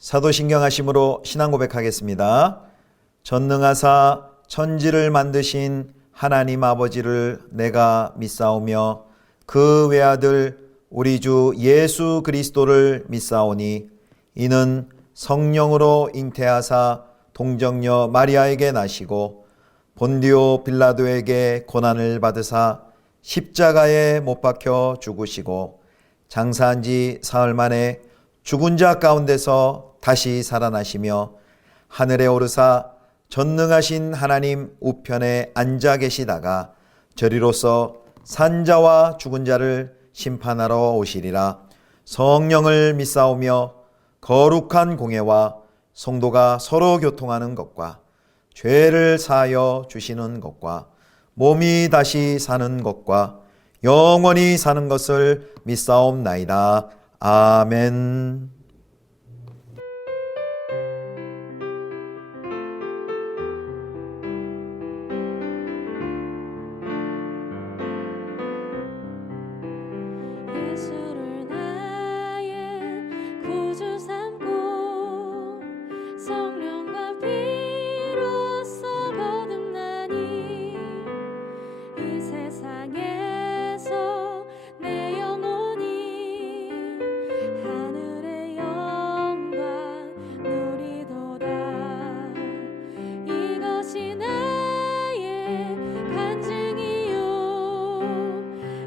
사도신경하심으로 신앙 고백하겠습니다. 전능하사 천지를 만드신 하나님 아버지를 내가 믿사오며 그 외아들 우리 주 예수 그리스도를 믿사오니 이는 성령으로 잉태하사 동정녀 마리아에게 나시고 본디오 빌라도에게 고난을 받으사 십자가에 못 박혀 죽으시고 장사한 지 사흘 만에 죽은 자 가운데서 다시 살아나시며 하늘에 오르사 전능하신 하나님 우편에 앉아 계시다가 저리로서 산자와 죽은 자를 심판하러 오시리라. 성령을 믿사오며 거룩한 공예와 성도가 서로 교통하는 것과 죄를 사하여 주시는 것과 몸이 다시 사는 것과 영원히 사는 것을 믿사옵나이다. 아멘. 예수를 나의 구주 삼고 성령과 피로써 거듭나니 이 세상에서 내 영혼이 하늘의 영광 누리도다. 이것이 나의 간증이요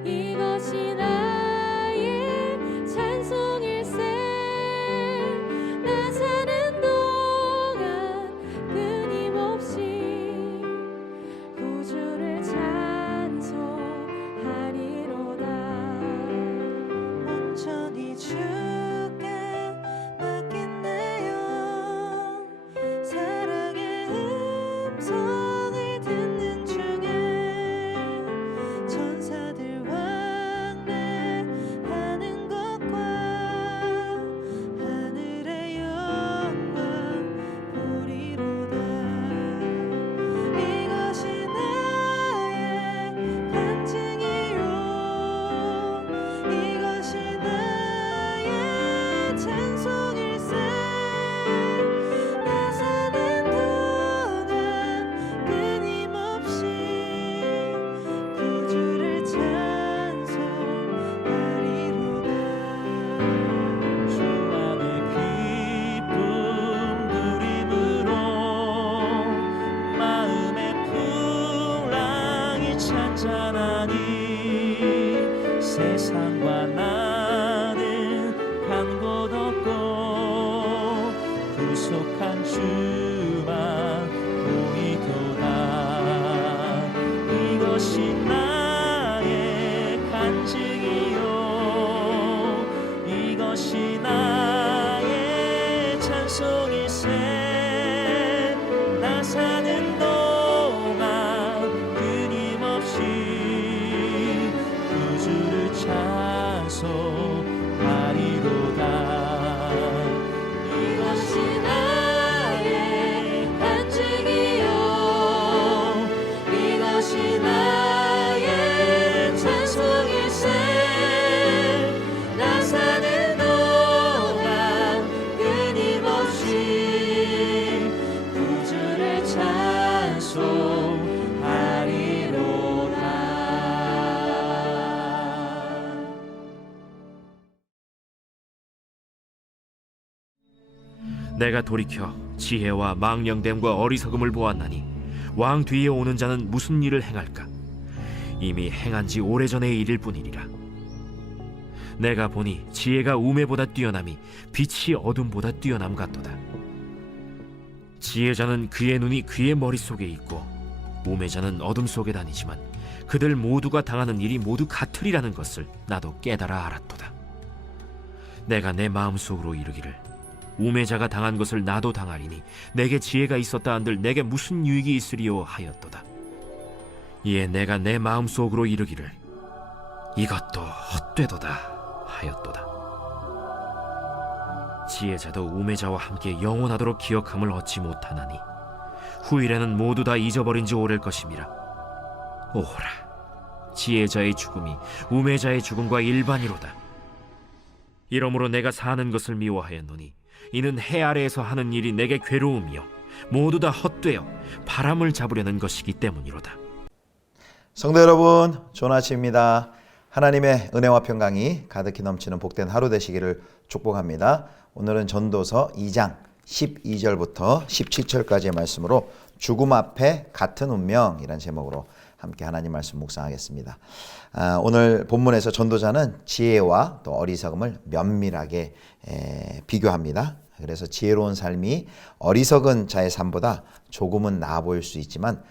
이것이 나의 찬송일세. 나 사는 동안 끊임없이 구주를 찬송하리로다. 온전히 주께 맡긴 내 영, 사랑의 음성을 듣는 중에 천사들 왕래하는 것과 하늘의 영광 보리로다. 이것이 나의 간증이요 이것이 나의 찬송일세. 나 사는 동안 끊임없이 구주를 찬송하리로다. 주 안에 기쁨 누림으로 마음의 풍랑이 찬찬하니 세상과 나는 간 곳 없고 구속한 주만 보이도다. 이것이 나의 간증이요 이것이 나의 찬송일세. 나 사는 동안 끊임없이 구주를 찬송하리로다. 이것이 나의 간증이요 이것이 나의 찬송일세. 나 사는 동안 끊임없이 구주를 찬송하리로다. 내가 돌이켜 지혜와 망령됨과 어리석음을 보았나니 왕 뒤에 오는 자는 무슨 일을 행할까? 이미 행한 지 오래전의 일일 뿐이니라. 내가 보니 지혜가 우매보다 뛰어남이 빛이 어둠보다 뛰어남 같도다. 지혜자는 그의 눈이 그의 머릿속에 있고 우매자는 어둠 속에 다니지만 그들 모두가 당하는 일이 모두 같으리라는 것을 나도 깨달아 알았도다. 내가 내 마음속으로 이르기를 우매자가 당한 것을 나도 당하리니 내게 지혜가 있었다 한들 내게 무슨 유익이 있으리요 하였도다. 이에 내가 내 마음속으로 이르기를 이것도 헛되도다 하였도다. 지혜자도 우매자와 함께 영원하도록 기억함을 얻지 못하나니 후일에는 모두 다 잊어버린 지 오래일 것임이라. 오호라, 지혜자의 죽음이 우매자의 죽음과 일반이로다. 이러므로 내가 사는 것을 미워하였노니 이는 해 아래에서 하는 일이 내게 괴로움이요 모두 다 헛되어 바람을 잡으려는 것이기 때문이로다. 성도 여러분, 좋은 아침입니다. 하나님의 은혜와 평강이 가득히 넘치는 복된 하루 되시기를 축복합니다. 오늘은 전도서 2장 12절부터 17절까지의 말씀으로 죽음 앞에 같은 운명이라는 제목으로 함께 하나님 말씀 묵상하겠습니다. 오늘 본문에서 전도자는 지혜와 또 어리석음을 면밀하게 비교합니다. 그래서 지혜로운 삶이 어리석은 자의 삶보다 조금은 나아 보일 수 있지만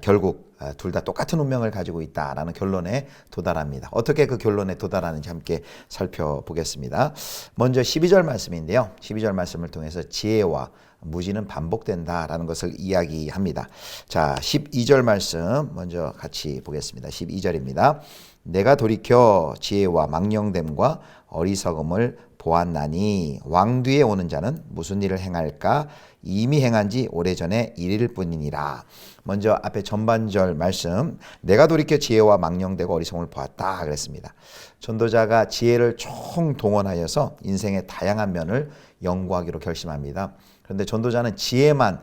결국 둘 다 똑같은 운명을 가지고 있다라는 결론에 도달합니다. 어떻게 그 결론에 도달하는지 함께 살펴보겠습니다. 먼저 12절 말씀인데요. 12절 말씀을 통해서 지혜와 무지는 반복된다라는 것을 이야기합니다. 자, 12절 말씀 먼저 같이 보겠습니다. 12절입니다. 내가 돌이켜 지혜와 망령됨과 어리석음을 보았나니 왕 뒤에 오는 자는 무슨 일을 행할까? 이미 행한 지 오래전에 이를 뿐이니라. 먼저 앞에 전반절 말씀, 내가 돌이켜 지혜와 망령되고 어리석음을 보았다 그랬습니다. 전도자가 지혜를 총동원하여서 인생의 다양한 면을 연구하기로 결심합니다. 그런데 전도자는 지혜만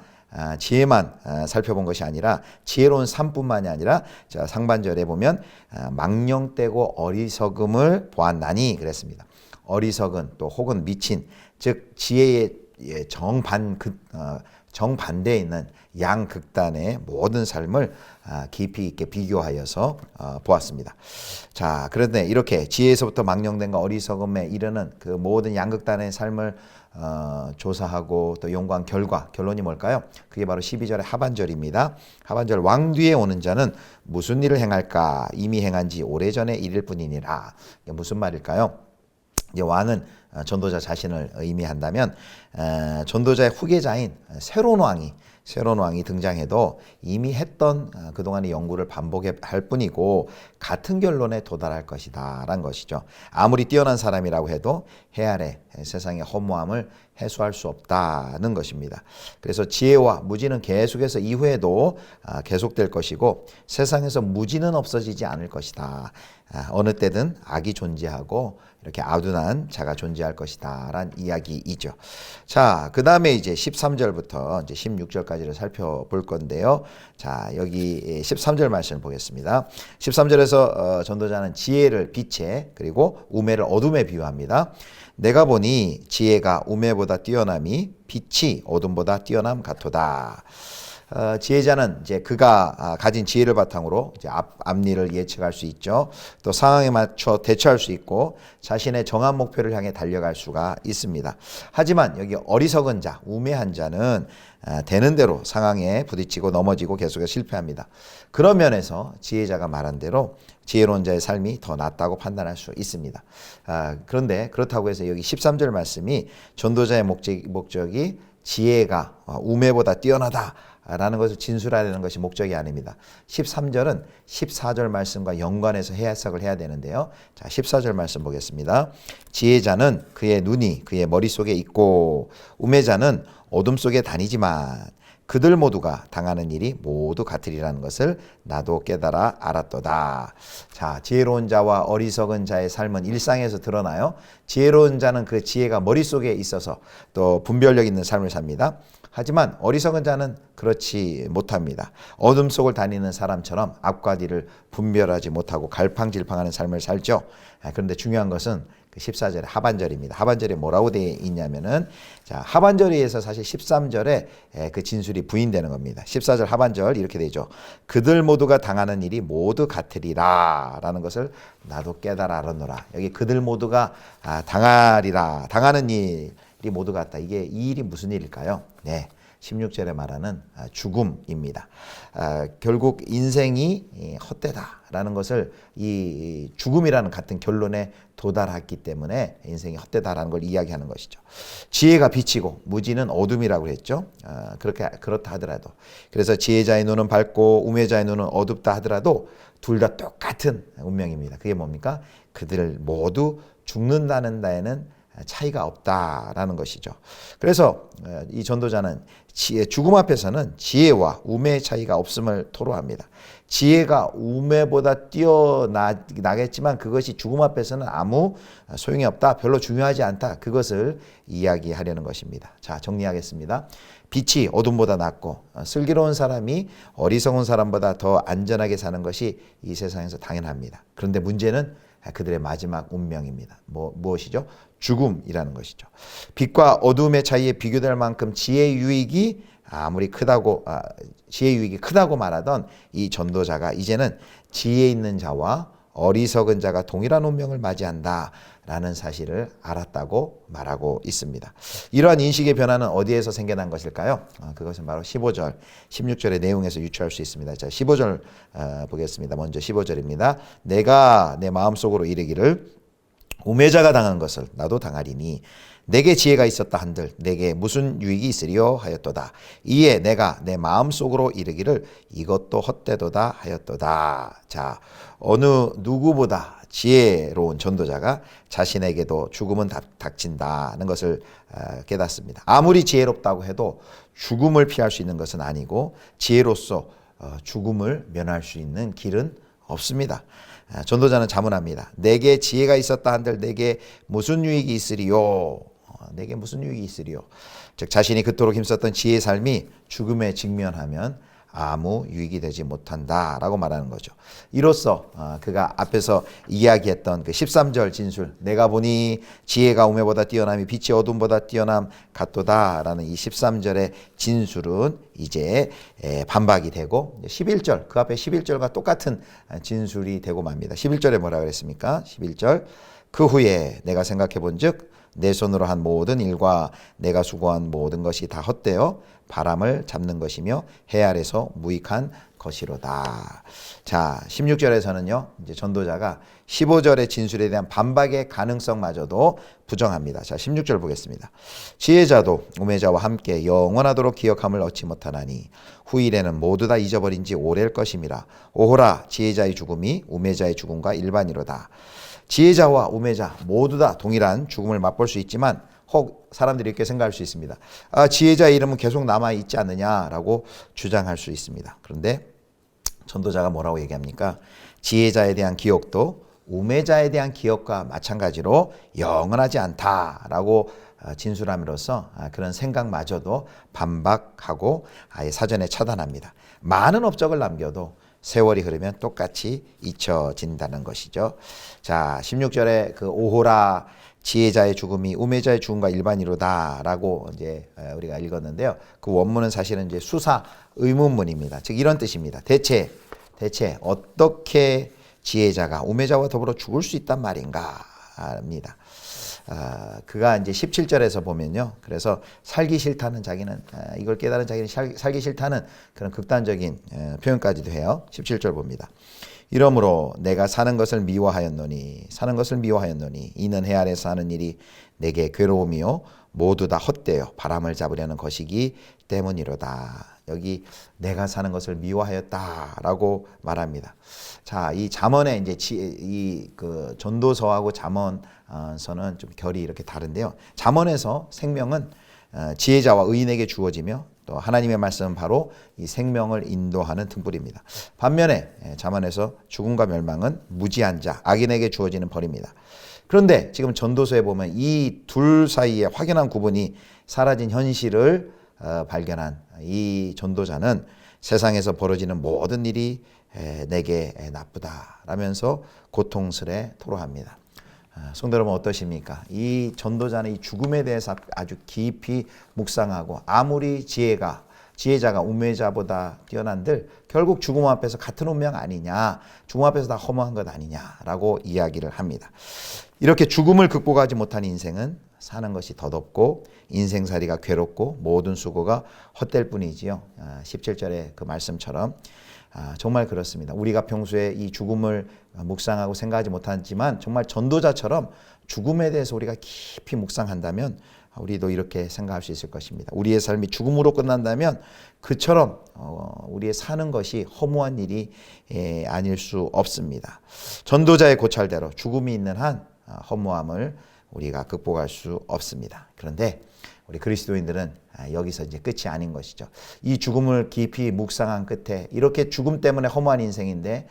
살펴본 것이 아니라 지혜로운 삶뿐만이 아니라 자, 상반절에 보면 망령되고 어리석음을 보았나니 그랬습니다. 어리석은 또 혹은 미친, 즉 지혜의 정반대에 있는 양극단의 모든 삶을 깊이 있게 비교하여서 보았습니다. 자, 그런데 이렇게 지혜에서부터 망령됨과 어리석음에 이르는 그 모든 양극단의 삶을 조사하고 또 연구한 결론이 뭘까요? 그게 바로 12절의 하반절입니다. 하반절, 왕 뒤에 오는 자는 무슨 일을 행할까? 이미 행한 지 오래전에 이를 뿐이니라. 이게 무슨 말일까요? 이제 왕은 전도자 자신을 의미한다면 전도자의 후계자인 새로운 왕이 등장해도 이미 했던 그동안의 연구를 반복할 뿐이고 같은 결론에 도달할 것이다 라는 것이죠. 아무리 뛰어난 사람이라고 해도 해 아래 세상의 허무함을 해소할 수 없다는 것입니다. 그래서 지혜와 무지는 계속해서 이후에도 계속될 것이고 세상에서 무지는 없어지지 않을 것이다. 어느 때든 악이 존재하고 이렇게 아둔한 자가 존재할 것이다 라는 이야기이죠. 자, 그 다음에 이제 13절부터 이제 16절까지를 살펴볼 건데요. 자, 여기 13절 말씀을 보겠습니다. 13절에서 전도자는 지혜를 빛에 그리고 우매를 어둠에 비유합니다. 내가 보니 지혜가 우매보다 뛰어남이 빛이 어둠보다 뛰어남 같도다. 지혜자는 이제 그가 가진 지혜를 바탕으로 이제 앞일을 예측할 수 있죠. 또 상황에 맞춰 대처할 수 있고 자신의 정한 목표를 향해 달려갈 수가 있습니다. 하지만 여기 어리석은 자, 우매한 자는 되는 대로 상황에 부딪히고 넘어지고 계속해서 실패합니다. 그런 면에서 지혜자가 말한 대로 지혜로운 자의 삶이 더 낫다고 판단할 수 있습니다. 그런데 그렇다고 해서 여기 13절 말씀이 전도자의 목적이 지혜가 우매보다 뛰어나다 라는 것을 진술하려는 것이 목적이 아닙니다. 13절은 14절 말씀과 연관해서 해석을 해야 되는데요. 자, 14절 말씀 보겠습니다. 지혜자는 그의 눈이 그의 머릿속에 있고 우매자는 어둠 속에 다니지만 그들 모두가 당하는 일이 모두 같으리라는 것을 나도 깨달아 알았도다. 자, 지혜로운 자와 어리석은 자의 삶은 일상에서 드러나요. 지혜로운 자는 그 지혜가 머릿속에 있어서 또 분별력 있는 삶을 삽니다. 하지만 어리석은 자는 그렇지 못합니다. 어둠 속을 다니는 사람처럼 앞과 뒤를 분별하지 못하고 갈팡질팡하는 삶을 살죠. 그런데 중요한 것은 그 14절의 하반절입니다. 하반절에 뭐라고 되어 있냐면은 자, 하반절에서 사실 13절에 그 진술이 부인되는 겁니다. 14절 하반절 이렇게 되죠. 그들 모두가 당하는 일이 모두 같으리라 라는 것을 나도 깨달아 알았노라. 여기 그들 모두가 당하는 일이 모두 같다. 이게 이 일이 무슨 일일까요? 네, 16절에 말하는 죽음입니다. 결국 인생이 헛되다라는 것을 이 죽음이라는 같은 결론에 도달했기 때문에 인생이 헛되다라는 걸 이야기하는 것이죠. 지혜가 빛이고 무지는 어둠이라고 했죠. 그렇다 하더라도, 그래서 지혜자의 눈은 밝고 우매자의 눈은 어둡다 하더라도 둘 다 똑같은 운명입니다. 그게 뭡니까? 그들 모두 죽는다는 데에는 차이가 없다라는 것이죠. 그래서 이 전도자는 죽음 앞에서는 지혜와 우매의 차이가 없음을 토로합니다. 지혜가 우매보다 뛰어나겠지만 그것이 죽음 앞에서는 아무 소용이 없다, 별로 중요하지 않다, 그것을 이야기하려는 것입니다. 자, 정리하겠습니다. 빛이 어둠보다 낫고 슬기로운 사람이 어리석은 사람보다 더 안전하게 사는 것이 이 세상에서 당연합니다. 그런데 문제는 그들의 마지막 운명입니다. 무엇이죠? 죽음이라는 것이죠. 빛과 어둠의 차이에 비교될 만큼 지혜의 유익이 크다고 말하던 이 전도자가 이제는 지혜 있는 자와 어리석은 자가 동일한 운명을 맞이한다라는 사실을 알았다고 말하고 있습니다. 이러한 인식의 변화는 어디에서 생겨난 것일까요? 그것은 바로 15절, 16절의 내용에서 유추할 수 있습니다. 자, 15절 보겠습니다. 먼저 15절입니다. 내가 내 마음속으로 이르기를 우매자가 당한 것을 나도 당하리니 내게 지혜가 있었다 한들 내게 무슨 유익이 있으리요 하였도다. 이에 내가 내 마음속으로 이르기를 이것도 헛되도다 하였도다. 자, 어느 누구보다 지혜로운 전도자가 자신에게도 죽음은 닥친다는 것을 깨닫습니다. 아무리 지혜롭다고 해도 죽음을 피할 수 있는 것은 아니고 지혜로서 죽음을 면할 수 있는 길은 없습니다. 전도자는 자문합니다. 내게 지혜가 있었다 한들 내게 무슨 유익이 있으리요? 내게 무슨 유익이 있으리요? 즉 자신이 그토록 힘썼던 지혜의 삶이 죽음에 직면하면 아무 유익이 되지 못한다라고 말하는 거죠. 이로써 그가 앞에서 이야기했던 그 13절 진술, 내가 보니 지혜가 우매보다 뛰어남이 빛이 어둠보다 뛰어남 같도다라는 이 13절의 진술은 이제 반박이 되고 11절, 그 앞에 11절과 똑같은 진술이 되고 맙니다. 11절에 뭐라 그랬습니까? 11절, 그 후에 내가 생각해 본즉 내 손으로 한 모든 일과 내가 수고한 모든 것이 다 헛되어 바람을 잡는 것이며 해 아래서 무익한 것이로다. 자, 16절에서는요, 이제 전도자가 15절의 진술에 대한 반박의 가능성마저도 부정합니다. 자, 16절 보겠습니다. 지혜자도 우매자와 함께 영원하도록 기억함을 얻지 못하나니 후일에는 모두 다 잊어버린 지 오래일 것임이라. 오호라, 지혜자의 죽음이 우매자의 죽음과 일반이로다. 지혜자와 우매자 모두 다 동일한 죽음을 맛볼 수 있지만 혹 사람들이 이렇게 생각할 수 있습니다. 지혜자의 이름은 계속 남아있지 않느냐라고 주장할 수 있습니다. 그런데 전도자가 뭐라고 얘기합니까? 지혜자에 대한 기억도 우매자에 대한 기억과 마찬가지로 영원하지 않다라고 진술함으로써 그런 생각마저도 반박하고 아예 사전에 차단합니다. 많은 업적을 남겨도 세월이 흐르면 똑같이 잊혀진다는 것이죠. 자, 16절에 그 오호라 지혜자의 죽음이 우매자의 죽음과 일반이로다라고 이제 우리가 읽었는데요. 그 원문은 사실은 이제 수사 의문문입니다. 즉 이런 뜻입니다. 대체 어떻게 지혜자가 우매자와 더불어 죽을 수 있단 말인가 합니다. 그가 이제 17절에서 보면요. 그래서 살기 싫다는 자기는 이걸 깨달은 자기는 살기 싫다는 그런 극단적인 표현까지도 해요. 17절 봅니다. 이러므로 내가 사는 것을 미워하였노니 이는 해 아래서 하는 일이 내게 괴로움이요 모두 다 헛되어 바람을 잡으려는 것이기 때문이로다. 여기 내가 사는 것을 미워하였다라고 말합니다. 자, 이 잠언에 이제 그 전도서하고 잠언서는 좀 결이 이렇게 다른데요. 잠언에서 생명은 지혜자와 의인에게 주어지며 또 하나님의 말씀은 바로 이 생명을 인도하는 등불입니다. 반면에 잠언에서 죽음과 멸망은 무지한 자, 악인에게 주어지는 벌입니다. 그런데 지금 전도서에 보면 이 둘 사이에 확연한 구분이 사라진 현실을 발견한 이 전도자는 세상에서 벌어지는 모든 일이 내게 나쁘다라면서 고통스레 토로합니다. 성도 여러분 어떠십니까? 이 전도자는 이 죽음에 대해서 아주 깊이 묵상하고 아무리 지혜자가 우매자보다 뛰어난들 결국 죽음 앞에서 같은 운명 아니냐, 죽음 앞에서 다 허무한 것 아니냐라고 이야기를 합니다. 이렇게 죽음을 극복하지 못한 인생은 사는 것이 덧없고 인생살이가 괴롭고 모든 수고가 헛될 뿐이지요. 17절의 그 말씀처럼 정말 그렇습니다. 우리가 평소에 이 죽음을 묵상하고 생각하지 못하지만 정말 전도자처럼 죽음에 대해서 우리가 깊이 묵상한다면 우리도 이렇게 생각할 수 있을 것입니다. 우리의 삶이 죽음으로 끝난다면 그처럼 우리의 사는 것이 허무한 일이 아닐 수 없습니다. 전도자의 고찰대로 죽음이 있는 한 허무함을 우리가 극복할 수 없습니다. 그런데 우리 그리스도인들은 여기서 이제 끝이 아닌 것이죠. 이 죽음을 깊이 묵상한 끝에 이렇게 죽음 때문에 허무한 인생인데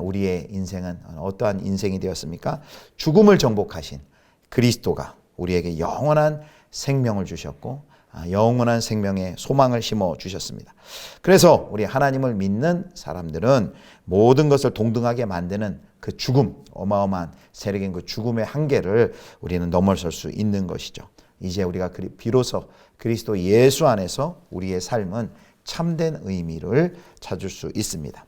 우리의 인생은 어떠한 인생이 되었습니까? 죽음을 정복하신 그리스도가 우리에게 영원한 생명을 주셨고 영원한 생명의 소망을 심어 주셨습니다. 그래서 우리 하나님을 믿는 사람들은 모든 것을 동등하게 만드는 그 죽음, 어마어마한 세력인 그 죽음의 한계를 우리는 넘어설 수 있는 것이죠. 이제 우리가 비로소 그리스도 예수 안에서 우리의 삶은 참된 의미를 찾을 수 있습니다.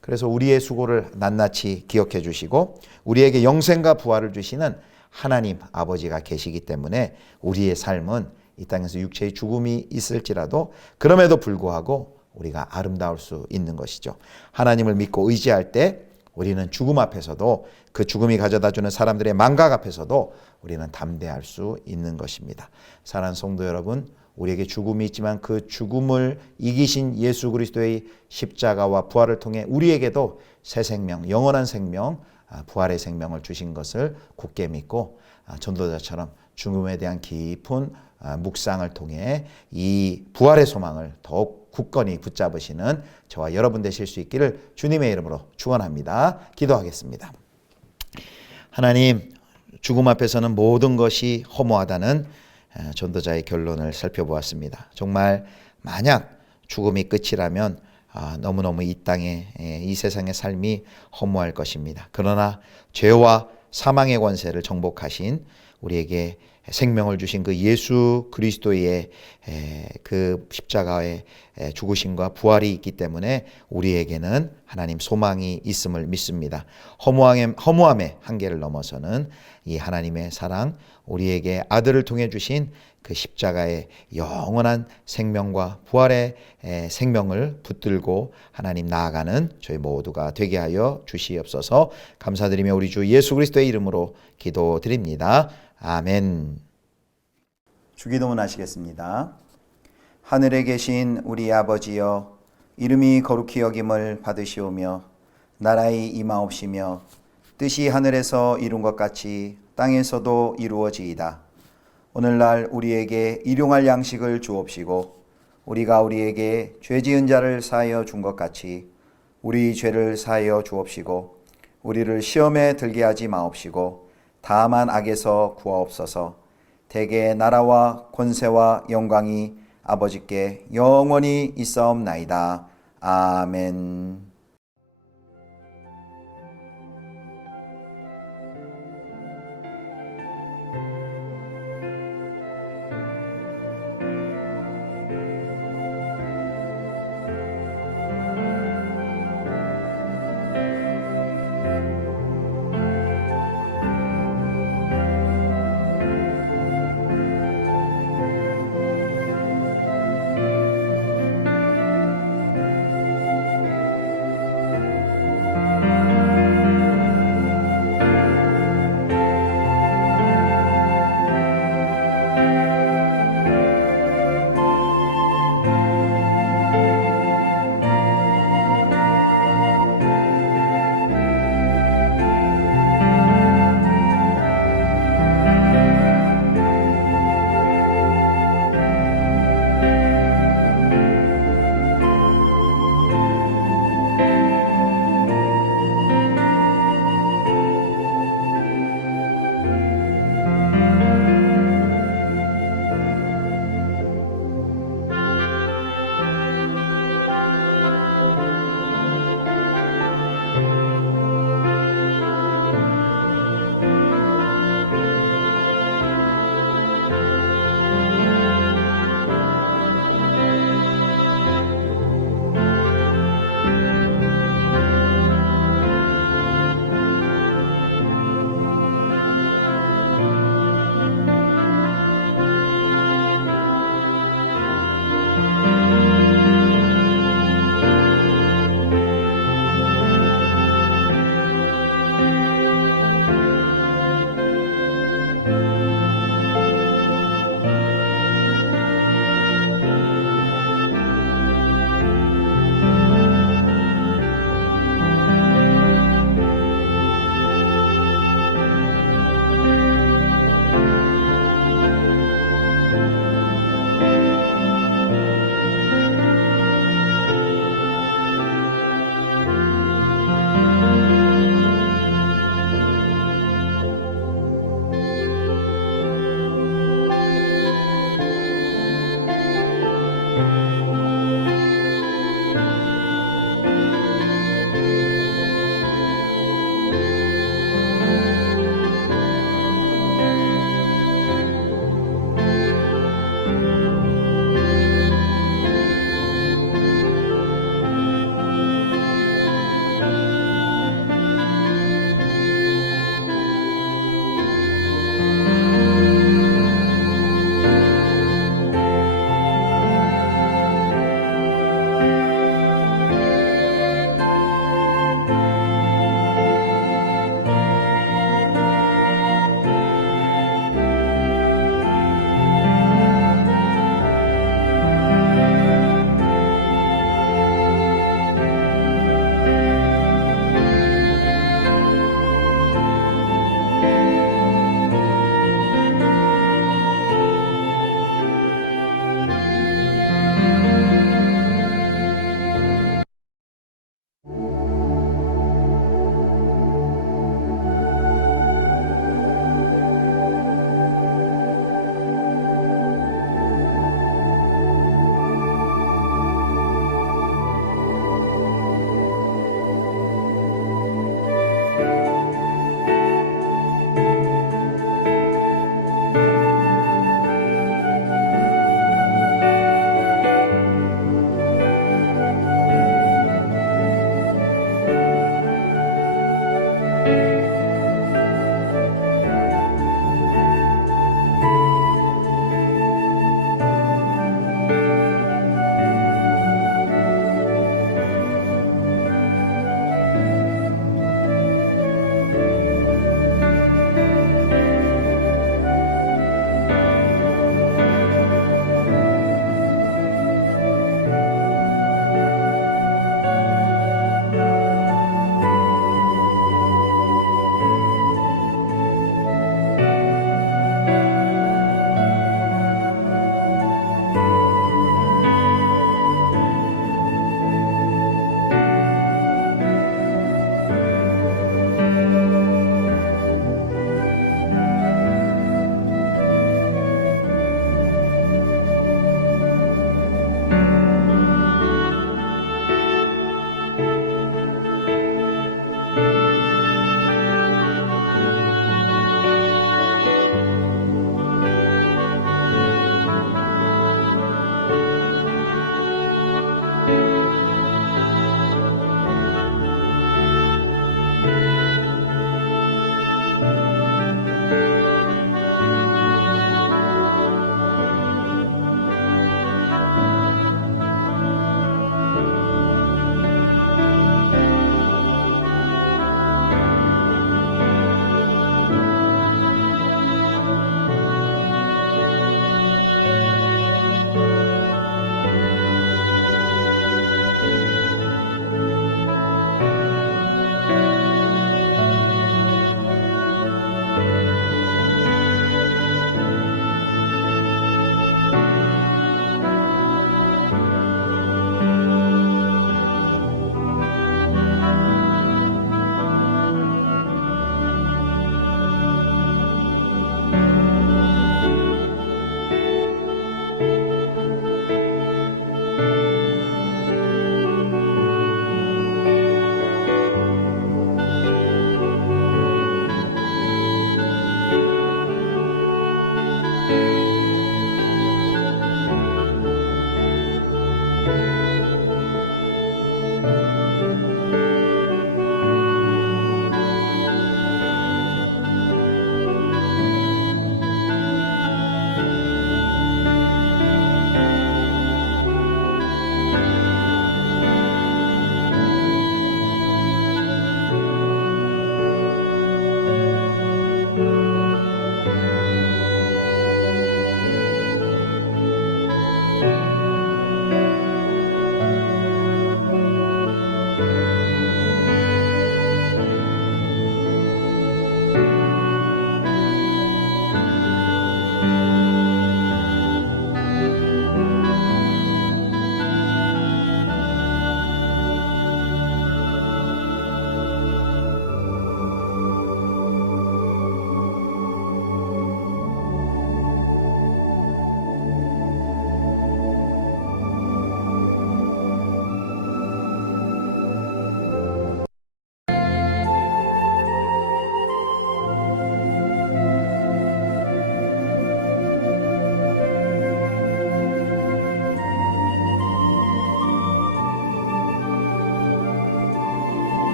그래서 우리의 수고를 낱낱이 기억해 주시고 우리에게 영생과 부활을 주시는 하나님 아버지가 계시기 때문에 우리의 삶은 이 땅에서 육체의 죽음이 있을지라도 그럼에도 불구하고 우리가 아름다울 수 있는 것이죠. 하나님을 믿고 의지할 때 우리는 죽음 앞에서도 그 죽음이 가져다주는 사람들의 망각 앞에서도 우리는 담대할 수 있는 것입니다. 사랑하는 성도 여러분, 우리에게 죽음이 있지만 그 죽음을 이기신 예수 그리스도의 십자가와 부활을 통해 우리에게도 새 생명, 영원한 생명, 부활의 생명을 주신 것을 굳게 믿고 전도자처럼 죽음에 대한 깊은 묵상을 통해 이 부활의 소망을 더욱 굳건히 붙잡으시는 저와 여러분 되실 수 있기를 주님의 이름으로 축원합니다. 기도하겠습니다. 하나님, 죽음 앞에서는 모든 것이 허무하다는 전도자의 결론을 살펴보았습니다. 정말 만약 죽음이 끝이라면 너무너무 이 땅에 이 세상의 삶이 허무할 것입니다. 그러나 죄와 사망의 권세를 정복하신 우리에게 생명을 주신 그 예수 그리스도의 그 십자가의 죽으심과 부활이 있기 때문에 우리에게는 하나님 소망이 있음을 믿습니다. 허무함의 한계를 넘어서는 이 하나님의 사랑, 우리에게 아들을 통해 주신 그 십자가의 영원한 생명과 부활의 생명을 붙들고 하나님 나아가는 저희 모두가 되게 하여 주시옵소서. 감사드리며 우리 주 예수 그리스도의 이름으로 기도드립니다. 아멘. 주기도문 하시겠습니다. 하늘에 계신 우리 아버지여, 이름이 거룩히 여김을 받으시오며 나라의 임하옵시며 뜻이 하늘에서 이룬 것 같이 땅에서도 이루어지이다. 오늘날 우리에게 일용할 양식을 주옵시고 우리가 우리에게 죄 지은 자를 사하여 준 것 같이 우리 죄를 사하여 주옵시고 우리를 시험에 들게 하지 마옵시고 다만 악에서 구하옵소서. 대개 나라와 권세와 영광이 아버지께 영원히 있사옵나이다. 아멘.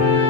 나